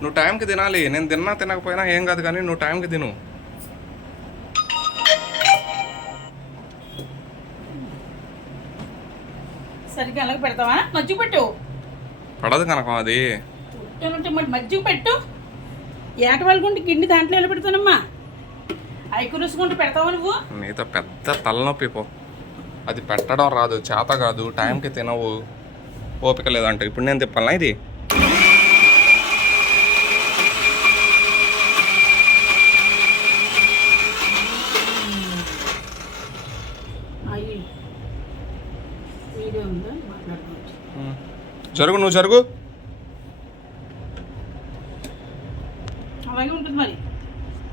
నువ్వు టైంకి తినాలి. నేను తిన్నా తినకపోయినా ఏం కాదు కానీ నువ్వు టైంకి తిను. సరిగ్గా అలాగే పెడతావా? మజ్జిగ పెట్టు. పడదు కనకం అది మరి మజ్జిగ పెట్టు. ఏట వాళ్ళకుంటే గిన్నె దాంట్లో ఎలా పెడతానమ్మా? ఐకు రుసుకుంటూ పెడతావా నువ్వు? నీతో పెద్ద తలనొప్పి పో. అది పెట్టడం రాదు చేత కాదు టైంకి తినవు. ఓపిక లేదంట. ఇప్పుడు నేను తిప్పాలా ఇది అయ్యి వీడియో ఉందా మాట్లాడుకోవచ్చు ఉమ్. జరుగు నువ్వు జరుగు. అలాగే ఉంటుంది మరి.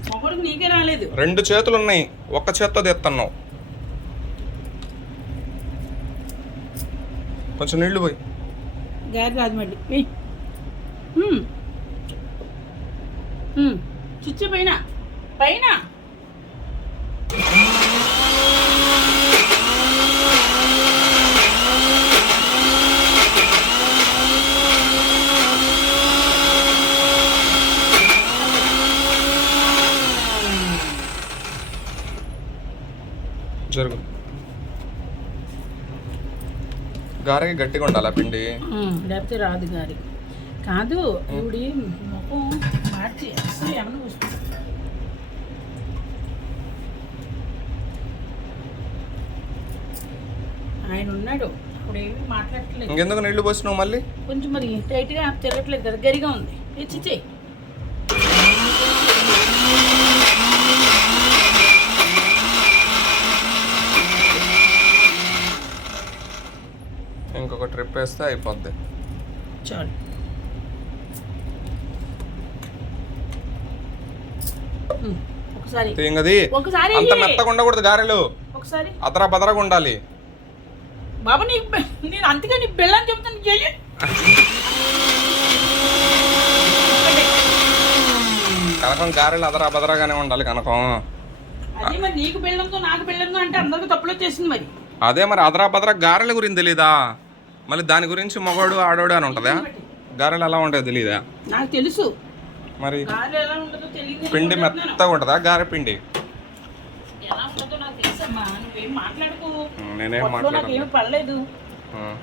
మొగడికి నీకే రాలేదు. రెండు చేతులు ఉన్నాయి ఒక్క చేత్తో తెస్తున్నావు కొంచెం నీళ్ళు పోయి. గారి. చుచ్చు పైన జరుగు గారెకి గట్టిగా ఉండాలా పిండి. లేకపోతే రాదు గారి. కాదు ఇవిడి ముఖం మార్చి అసలు ఏమన్నా ఆయన ఉన్నాడు. అప్పుడు ఏమీ మాట్లాడట్లేదు. ఇంకెందుకు నీళ్ళు పోసినావు మళ్ళీ? కొంచెం మరి టైట్గా తిరగట్లేదు కదా గరిగా ఉంది. ఇచ్చి ఇంకొక ట్రిప్ వేస్తే అయిపోద్ది. చాలు. ఒకసారి. ఇంకది ఒకసారి. అంత. మెత్తగా ఉండకూడదు గారెలు. ఒకసారి. అదరా బదరగా ఉండాలి. బాబా నీ నేను అందుకే నీ బెల్లని చెప్తాను చెయ్యి. కనకం గారెలు అదరా బదరాగానే ఉండాలి కనకం. అదే మరి నీకు బెల్లంతో నాకు బెల్లంతో అంటే అందరికీ తప్పులు వచ్చేసింది మరి. అదే మరి అదరా బదరా గారెల గురించి తెలీదా? మళ్ళీ దాని గురించి మగవాడు ఆడోడు అని ఉంటుందా? గారెలు ఎలా ఉంటాయో తెలీదా? నాకు తెలుసు. మరి పిండి మెత్తగా ఉంటుందా? గారె పిండి? నేనేం ఉమ్.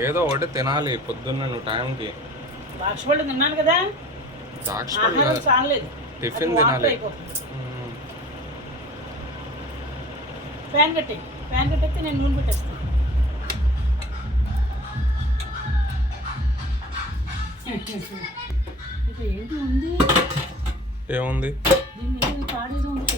ఏదో ఒకటి తినాలి పొద్దున్న నువ్వు టైంకి. బాక్షపళ్ళు తిన్నాను కదా. ద్రాక్ష టిఫిన్ తినాలి. ఫ్యాన్ కట్టి ఫ్యాన్ కట్టేస్తే నేను నూనె పెట్టేస్తాను ఇది ఏంటి ఉంది? ఏముంది? ఉంది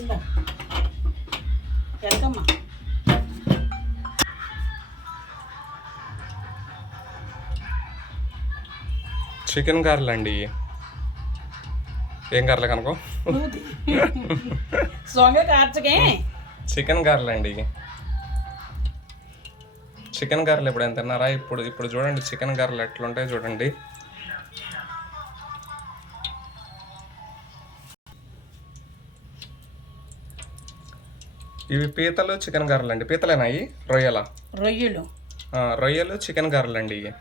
చికెన్ గారెలు అండి ఏం గారెలు కనుకో? చికెన్ గారెలు అండి చికెన్ గారెలు ఎప్పుడైనా తిన్నారా? ఇప్పుడు ఇప్పుడు చూడండి చికెన్ గారెలు ఎట్లుంటాయి చూడండి. ఇవి పీతలు చికెన్ గారెలు అండి. పీతలేనా రొయ్యల? రొయ్యలు. రొయ్యలు చికెన్ గారెలు అండి ఇవి.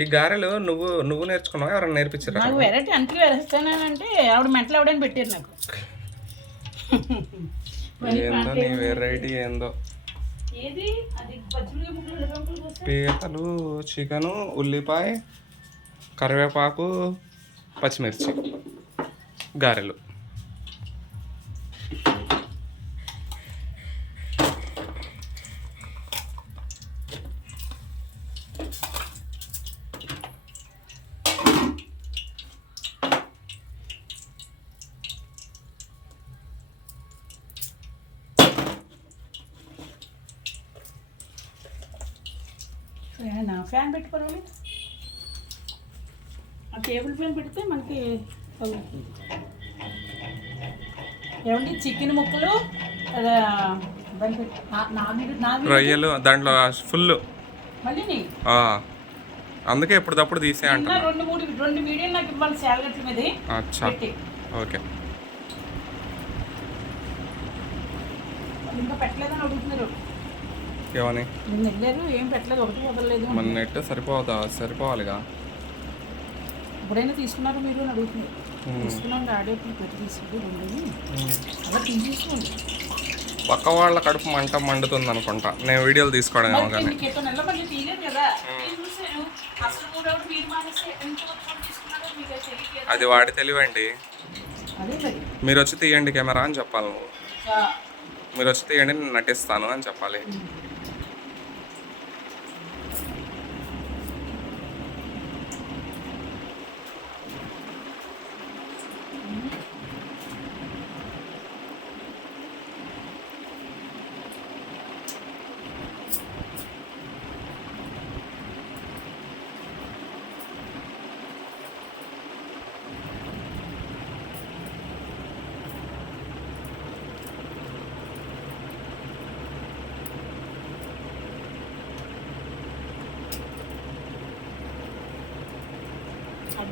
ఈ గారెలు నువ్వు నువ్వు నేర్చుకున్నావా? ఎవరైనా నేర్పించారా? నాకు వెరైటీ అంతకి వేరేస్తానంటే ఆవిడ మెంటలు ఎవడని పెట్టారు నాకు. ఏందో నీ వెరైటీ ఏందో? పీతలు చికెను ఉల్లిపాయ కరివేపాకు పచ్చిమిర్చి. గారెలు. ఫ్యాన్ పెట్టుకోవాలి. ఆ టేబుల్ ఫ్యాన్ పెడితే మనకి. ఏమండి? చికెన్ ముక్కలు రొయ్యలు దాంట్లో ఫుల్ అందుకే ఎప్పటిదప్పుడు తీసేయంట నిన్న రెండు మూడు రెండు వీడియోలు నాకు ఇవ్వాలి శాలరీ మీద. అచ్చా. ఓకే. ఇంకా పెట్టలేదని అడుగుతున్నారు. ఏమని? మన నెట్ సరిపోదా? సరిపోవాలిగా. తీసుకున్నారు మీరు అని అడుగుతున్నారు. తీసుకున్నాం పెట్టి. అలా తీసేసుకోండి. పక్క వాళ్ళ కడుపు మంట మండుతుంది అనుకుంటా. నేను వీడియోలు తీసుకోవడం ఏమో కానీ అది వాడి తెలివండి. మరి. వచ్చి తీయండి కెమెరా అని చెప్పాలి నువ్వు. మీరు వచ్చి తీయండి నేను నటిస్తాను అని చెప్పాలి.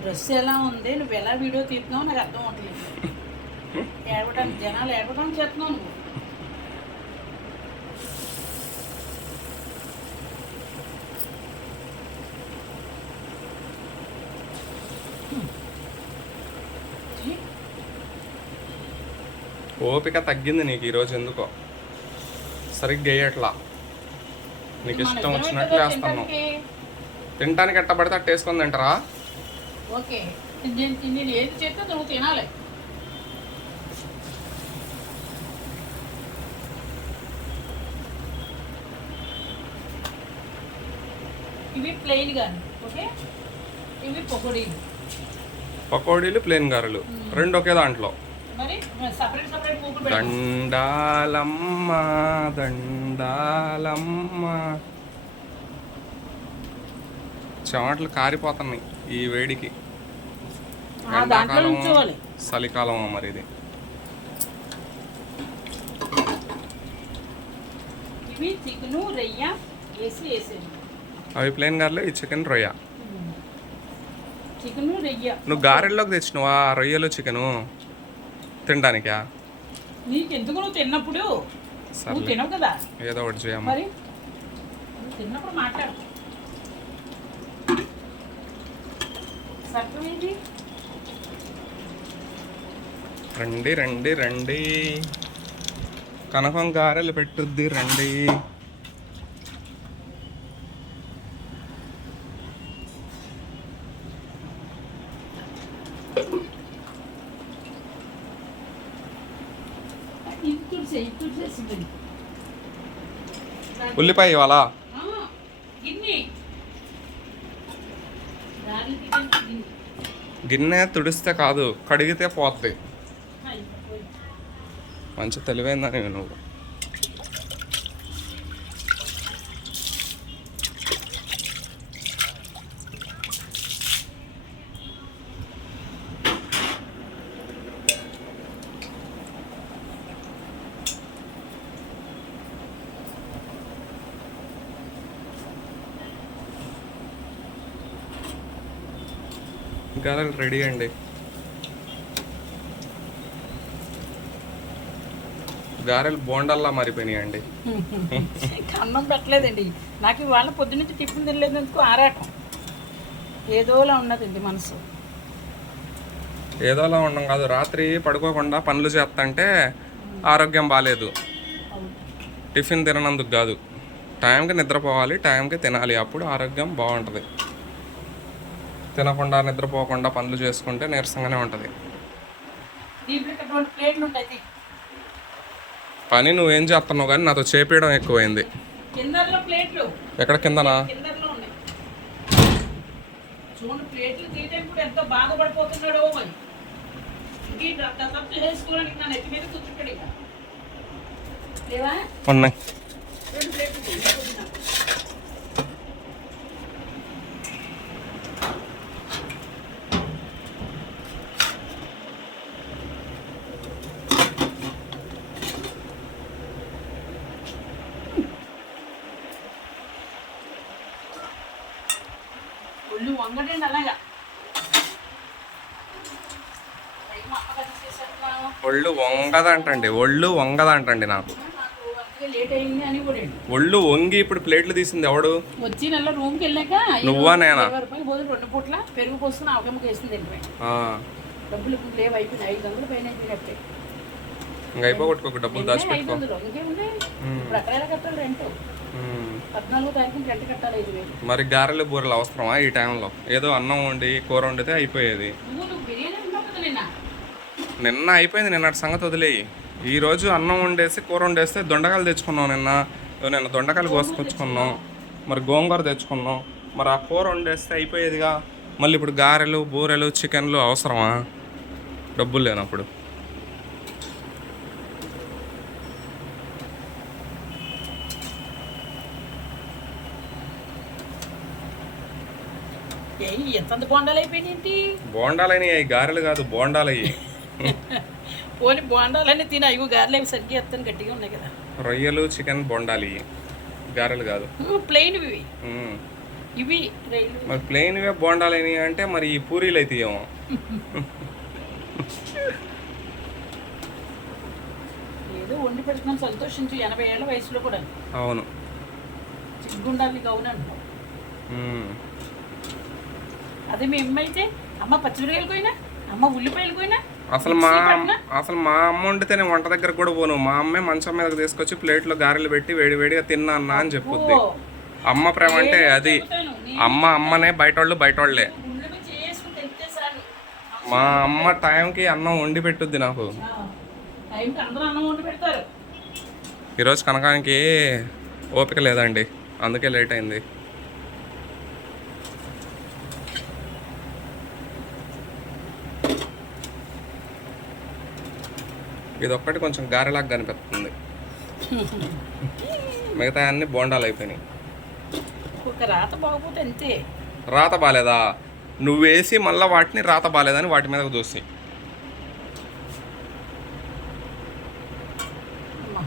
డ్రెస్ ఎలా ఉంది నువ్వు ఎలా వీడియో తీస్తున్నావు నాకు అర్థం అవట్లేదు. ఏడవడానికి జనాలు ఏడవడానికి చేస్తున్నావు నువ్వు. ఓపిక తగ్గింది నీకు ఈరోజు ఎందుకో? సరిగ్గా వేయట్లా. నీకు ఇష్టం వచ్చినట్లు వేస్తాను తినడానికి. తినటానికి ఎట్ట పడితే అట్ట వేసుకొని తింటారా? ఓకే. నేను నేను ఏది చేస్తే నువ్వు తినాలి. ఇవి ప్లెయిన్ గాను ఓకే? ఇవి పొగడీలు పకోడీలు ప్లేన్ గారెలు. రెండు ఒకే దాంట్లో. దండాలమ్మ దండాలమ్మ. చెమటలు కారిపోతున్నాయి. ఈ వేడికి. ఉంచోవాలి. చలికాలం మరి ఇది? అవి ప్లేన్ గారెలు ఈ చికెన్ రొయ్య. నువ్వు గారెల్లోకి తెచ్చినవా రొయ్యలు చికెను? తినడానికా? నువ్వు తిన్నప్పుడు? నువ్వు సర్లే. తినవు కదా. ఏదో ఒకటి చేయమ్మా. తిన్నప్పుడు మాట్లాడు సర్కం ఏంటి రండి రండి రండి. కనకం గారెలు పెట్టుద్ది రండి. ఉల్లిపాయ ఇవాళ గిన్నె దాని గిన్నె తుడిస్తే కాదు కడిగితే అయిపోయి. మంచి తెలివైందని నువ్వు గారెలు రెడీ అండి. గారెలు బోండల్లా మారిపోయినాయి అండి. అన్నం పెట్టలేదండి. నాకు ఇవాళ పొద్దునుంచి టిఫిన్ తినలేదందుకు ఆరాటం. ఏదోలా ఉన్నదండి మనసు. ఏదోలా ఉండం కాదు రాత్రి పడుకోకుండా పనులు చేస్తంటే ఆరోగ్యం బాగాలేదు. టిఫిన్ తిననందుకు కాదు. టైంకి నిద్రపోవాలి టైంకి తినాలి. అప్పుడు ఆరోగ్యం బాగుంటుంది. తినకుండా నిద్రపోకుండా పనులు చేసుకుంటే నీరసంగానే ఉంటుంది. పని నువ్వేం చేస్తున్నావు కానీ నాతో చేపేయడం ఎక్కువైంది. ఎక్కడ కిందనా? ఉన్నాయి చూడండి ప్లేట్లు తీయడానికి కూడా ఎంతో బాధపడిపోతున్నాడో మరి ఇంకే దత్తత చేసుకోవడానికి నా నెత్తి మీద కూర్చుంటాడు ఇక లేవా ఉన్నాయి రెండు ప్లేట్లు తీయి, నేను వద్దు నాకు. ఒళ్ళు వంగడండి అలాగా అయ్యి మా అమ్మగారు చేసేస్తున్నాను ఒళ్ళు వంగదంటండి. ఒళ్ళు వంగదంటండి నాకు. ఒళ్ళు వంగి ఇప్పుడు ప్లేట్లు తీసింది ఎవడు? వచ్చి నెల రూమ్కి వెళ్ళాక నువ్వా నేనా? రెండు పూట్ల పెరుగు పోసుకుని వేసింది ఆ, డబ్బులు ఇప్పుడు లేవు అయిపోయింది ఐదు వందలు పైన అయిపోయినట్టే ఇంకా అయిపోగొట్టుకోకు డబ్బులు దాచిపెట్టుకో. ఇప్పుడు అక్కడ కట్టాలి రెంట్? మరి గారెలు బూరెలు అవసరమా ఈ టైంలో? ఏదో అన్నం వండి కూర వండితే అయిపోయేది. నిన్న అయిపోయింది నిన్నటి సంగతి వదిలేయి. ఈ రోజు అన్నం వండేసి కూర వండేస్తే దొండకాయలు తెచ్చుకున్నాం నిన్న. నిన్న దొండకాయలు కోసుకొచ్చుకున్నాం మరి గోంగూర తెచ్చుకున్నాం మరి ఆ కూర వండేస్తే అయిపోయేదిగా. మళ్ళీ ఇప్పుడు గారెలు బూరెలు చికెన్లు అవసరమా? డబ్బులు లేనప్పుడు. ఏ ఎంత బోండాలు అయిపోయినాయి ఏంటి బోండాలని అవి గారెలు కాదు బోండాలయ్యి. పోనీ బోండాలన్నీ తిని. అయ్యో గారెలు అవి సరిగ్గా ఎత్తాను గట్టిగా ఉన్నాయి కదా. రొయ్యలు చికెన్ బోండాలి. గారెలు కాదు. ప్లెయిన్ ఇవి. ఇవి మరి ప్లెయిన్వే బోండాలని అంటే మరి ఈ పూరీలు అయితే ఏమో. ఏదో వండి పెడుతున్నాం సంతోషించు ఎనభై ఏళ్ళ వయసులో కూడా. అవును. చిగ్గుండాలి ఉమ్. అదే మీ అమ్మ అయితే అమ్మ పచ్చిమిరకాయలు పోయినా అమ్మ ఉల్లిపాయలు పోయినా అసలు మా అసలు మా అమ్మ వండితే నేను వంట దగ్గర కూడా పోను. మా అమ్మే మంచం మీదకి తీసుకొచ్చి ప్లేట్లో గారెలు పెట్టి వేడి వేడిగా తిన్నా అన్నా అని చెప్పుద్ది. అమ్మ ప్రేమ అంటే అది. అమ్మ అమ్మనే బయట వాళ్ళు బయట వాళ్ళే మా అమ్మ టైంకి అన్నం వండి పెట్టుద్ది నాకు. ఈరోజు కనకానికి ఓపిక లేదండి. అందుకే లేట్ అయింది. ఇది ఒక్కటి కొంచెం గారెలాగా కనిపిస్తుంది. మిగతా అన్ని బోండాలు అయిపోయినాయి. రాత బాగపోతే అంతే. రాత బాలేదా? నువ్వు వేసి మళ్ళీ వాటిని రాత బాలేదని వాటి మీదకు దూసి అమ్మ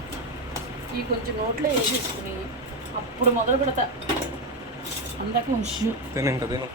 ఈ కొంచెం నోట్లో వేసేసుకుని అప్పుడు మొదలు పెడతా అందాక ఉంచు. తిని ఇంకా తిను.